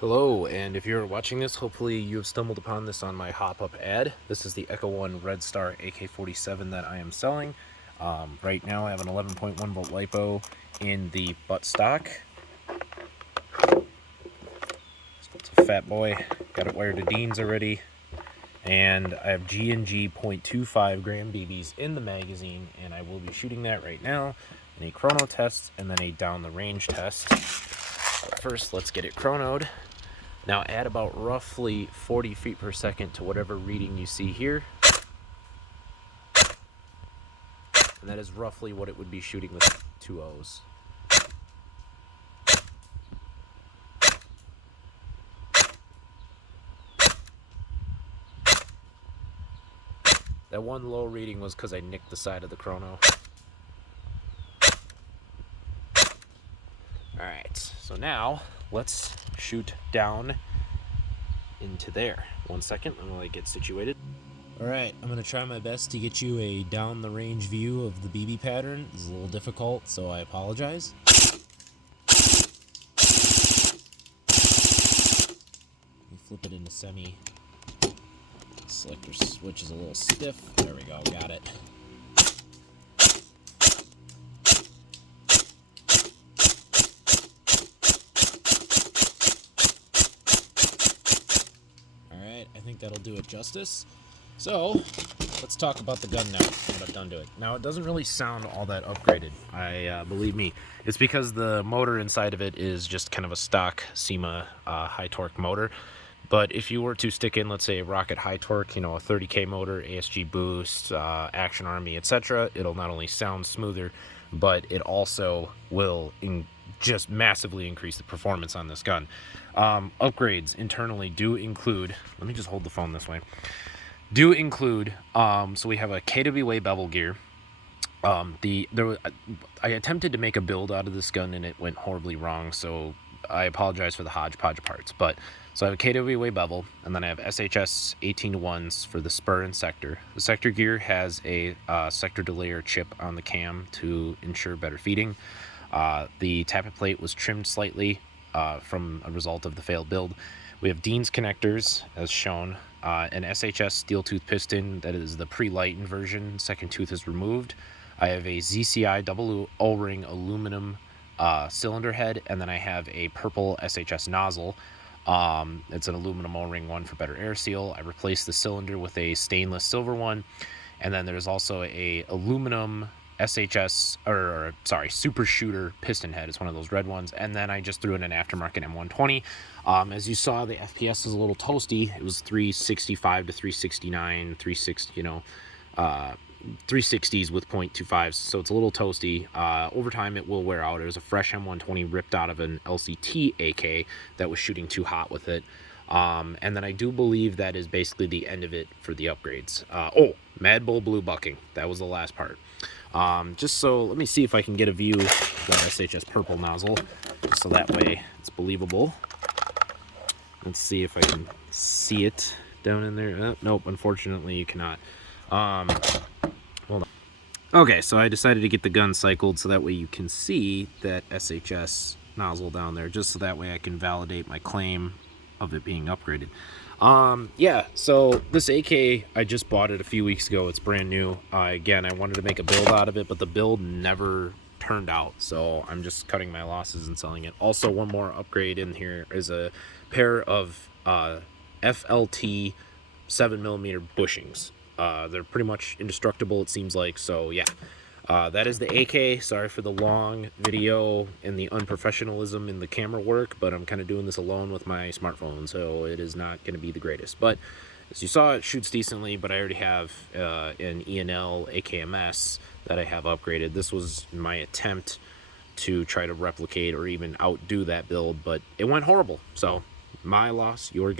Hello, and if you're watching this, hopefully you have stumbled upon this on my hop-up ad. This is the Echo One Redstar AK47 that I am selling. Right now I have an 11.1 volt LiPo in the buttstock. It's a fat boy, got it wired to Dean's already. And I have G&G 0.25 gram BBs in the magazine, and I will be shooting that right now in a chrono test and then a down the range test. But first, let's get it chronoed. Now add about roughly 40 feet per second to whatever reading you see here. And that is roughly what it would be shooting with 2 O's. That one low reading was because I nicked the side of the chrono. Alright, so now let's shoot down into there. 1 second, I'm gonna get situated. Alright, I'm gonna try my best to get you a down the range view of the BB pattern. It's a little difficult, so I apologize. Let me flip it into semi. Selector switch is a little stiff. There we go, got it. Alright, I think that'll do it justice. So, let's talk about the gun now, what I've done to it. Now, it doesn't really sound all that upgraded, believe me. It's because the motor inside of it is just kind of a stock SEMA high torque motor. But if you were to stick in, let's say, a Rocket high torque, a 30K motor, ASG boost, Action Army, etc., it'll not only sound smoother, but it also will just massively increase the performance on this gun. Upgrades internally do include, let me just hold the phone this way, so we have a KWA bevel gear. I attempted to make a build out of this gun and it went horribly wrong, so I apologize for the hodgepodge parts. But so I have a KWA bevel, and then I have SHS 18-1s for the spur and sector. The sector gear has a sector delayer chip on the cam to ensure better feeding. The tappet plate was trimmed slightly from a result of the failed build. We have Dean's connectors, as shown, an SHS steel tooth piston that is the pre-lightened version. Second tooth is removed. I have a ZCI double O-ring aluminum cylinder head, and then I have a purple SHS nozzle. It's an aluminum O-ring one for better air seal. I replaced the cylinder with a stainless silver one, and then there's also a aluminum SHS, Super Shooter piston head. It's one of those red ones. And then I just threw in an aftermarket M120. As you saw, the FPS is a little toasty. It was 365 to 369, 360s with 0.25s, so it's a little toasty. Over time it will wear out. It was a fresh M120 ripped out of an LCT AK that was shooting too hot with it. And then I do believe that is basically the end of it for the upgrades. Mad Bull blue bucking, that was the last part. Just so, let me see if I can get a view of that SHS purple nozzle, just so that way it's believable. Let's see if I can see it down in there. Nope, unfortunately you cannot. Hold on. Okay, so I decided to get the gun cycled so that way you can see that SHS nozzle down there, just so that way I can validate my claim of it being upgraded. Yeah, so this AK, I just bought it a few weeks ago. It's brand new. Again, I wanted to make a build out of it, but the build never turned out, so I'm just cutting my losses and selling it. Also, one more upgrade in here is a pair of FLT 7mm bushings. They're pretty much indestructible, it seems like. So yeah, that is the AK. Sorry for the long video and the unprofessionalism in the camera work, but I'm kind of doing this alone with my smartphone, so it is not going to be the greatest. But as you saw, it shoots decently, but I already have an E&L AKMS that I have upgraded. This was my attempt to try to replicate or even outdo that build, but it went horrible. So my loss, your gain.